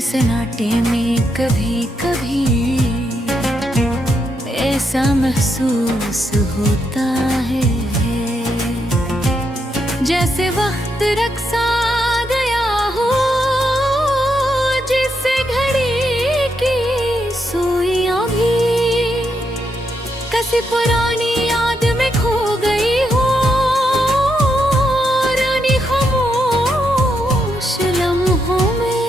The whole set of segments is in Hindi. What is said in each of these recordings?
सन्नाटे में कभी कभी ऐसा महसूस होता है जैसे वक्त रक्सा गया हो, जिससे घड़ी की सुइयां भी किसी पुरानी याद में खो गई हो। रानी खामोश लम्हों में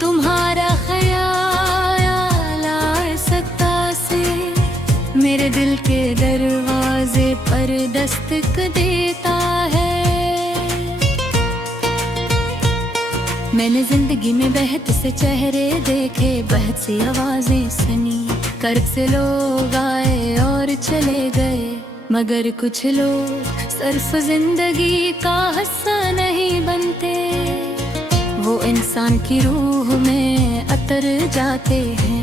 तुम्हारा ख्याल आ सकता से मेरे दिल के दरवाजे पर दस्तक देता है। मैंने जिंदगी में बेहद से चेहरे देखे, बहुत सी आवाजें सुनी, कर्क से लोग आए और चले गए, मगर कुछ लोग सिर्फ जिंदगी का हिस्सा नहीं बनते। वो इंसान की रूह में उतर जाते हैं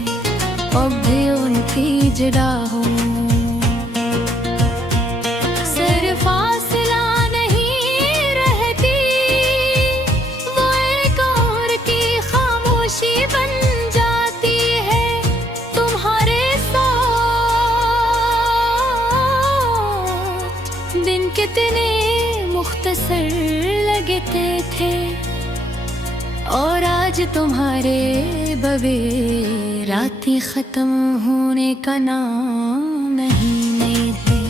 और भी उनकी जुदा हो। सिर्फ फासला नहीं रहती, वो एक और की खामोशी बन जाती है तुम्हारे साथ। दिन कितने मुख्तसर लगते थे और आज तुम्हारे बगैर रातें खत्म होने का नाम नहीं थे।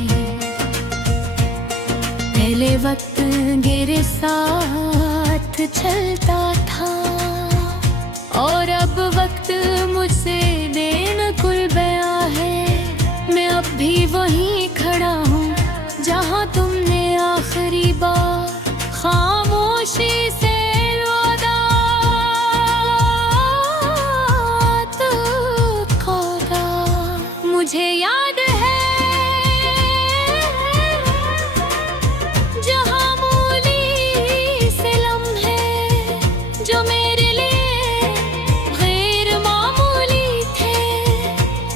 पहले वक्त मेरे साथ चलता था और अब वक्त मुझसे बेनकुल बया है। मैं अब भी वहीं खड़ा हूँ जहाँ तुमने आखिरी बार खामोशी से मुझे याद है जहाँ मामूली से लम्हे जो मेरे लिए गैर मामूली थे,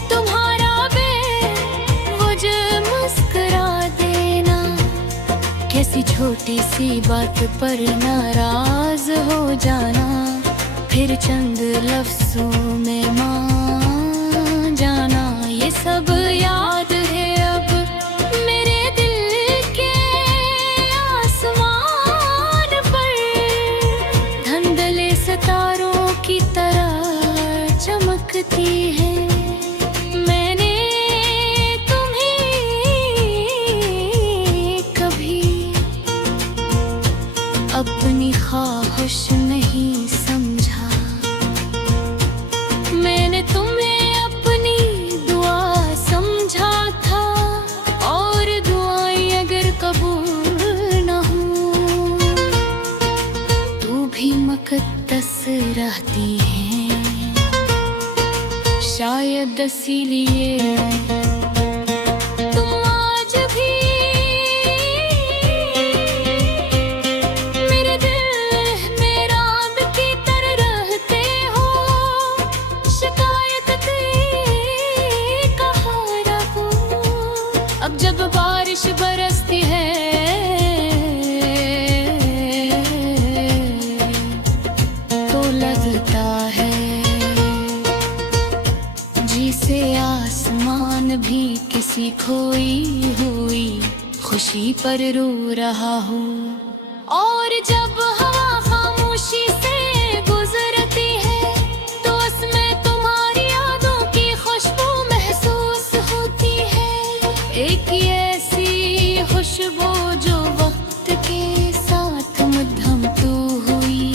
तुम्हारा बेवजह मुस्कुरा देना, किसी छोटी सी बात पर नाराज हो जाना, फिर चंद लफ्जों में मान जाना, ये सब याद है अब मेरे दिल के आसमान पर। धुंधले सितारों की तरह चमकती है। मैंने तुम्हें कभी अपनी ख्वाहिश नहीं समझा, मैंने तुम्हें मुक़द्दस रहती है, शायद इसीलिए तुम आज भी मेरे दिल में राम की तरह रहते हो। शिकायत कहाँ रहो, अब जब बारिश बरसती है लगता है जिसे आसमान भी किसी खोई हुई खुशी पर रो रहा हो। और जब हवा खामोशी से गुजरती है तो उसमें तुम्हारी यादों की खुशबू महसूस होती है। एक ऐसी खुशबू जो वक्त के साथ मध्यम तो हुई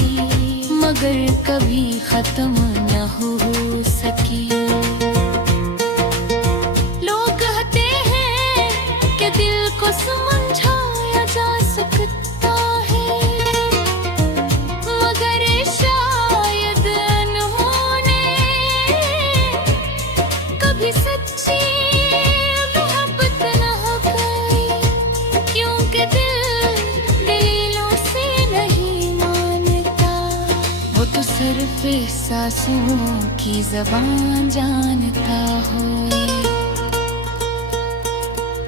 मगर कभी खत्म न हो सकी। लोग कहते हैं कि दिल को समझाया जा सकता है, मगर शायद उन्होंने कभी सच्ची मोहब्बत न की, क्योंकि दिल दलीलों से नहीं मानता, वो तो सिर्फ एहसासों की ज़बान जानता हो।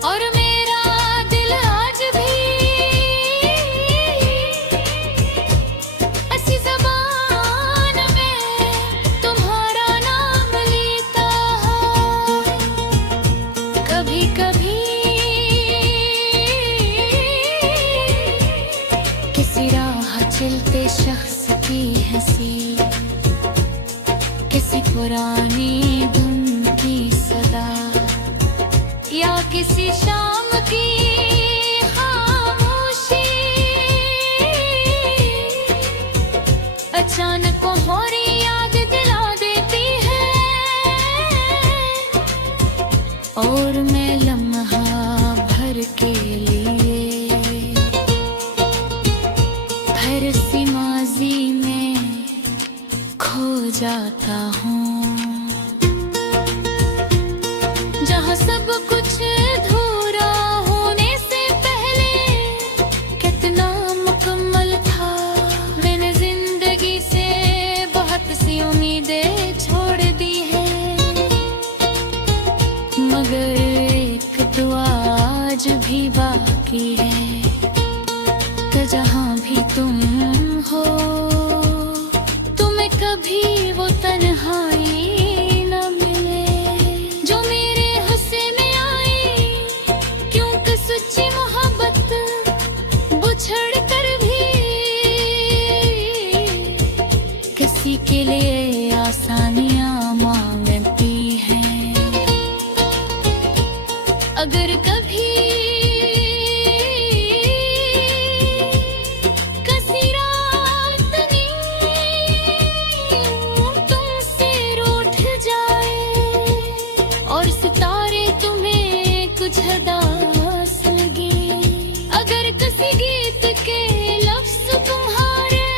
और मेरा दिल आज भी ऐसी ज़बान में पुरानी धुन की सदा, या किसी शाम की खामोशी, अचानक कोहरी याद दिला देती है, और मैं लम्हा भर के लिए हर सी माजी में खो जाता हूँ, जहाँ सब कुछ अधूरा होने से पहले कितना मुकम्मल था। मैंने जिंदगी से बहुत सी उम्मीदें छोड़ दी है, मगर एक दुआ आज भी बाकी है कि जहाँ भी तुम हो, तुम्हें कभी वो तन्हाई न मिले जो मेरे हुस्से में आई। क्योंकि सच्ची मोहब्बत बुछड़ कर भी किसी के लिए आसानियां मांगती है। अगर कभी सितारे तुम्हें कुछ अदास लगे, अगर किसी गीत के लफ्ज़ तुम्हारे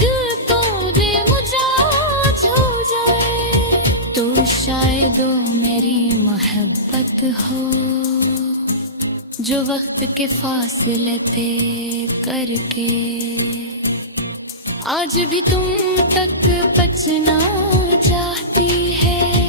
दिल तो बेमुझाज हो जाए, तो शायद वो मेरी मोहब्बत हो जो वक्त के फासले तय करके आज भी तुम तक पहुंचना चाहती है।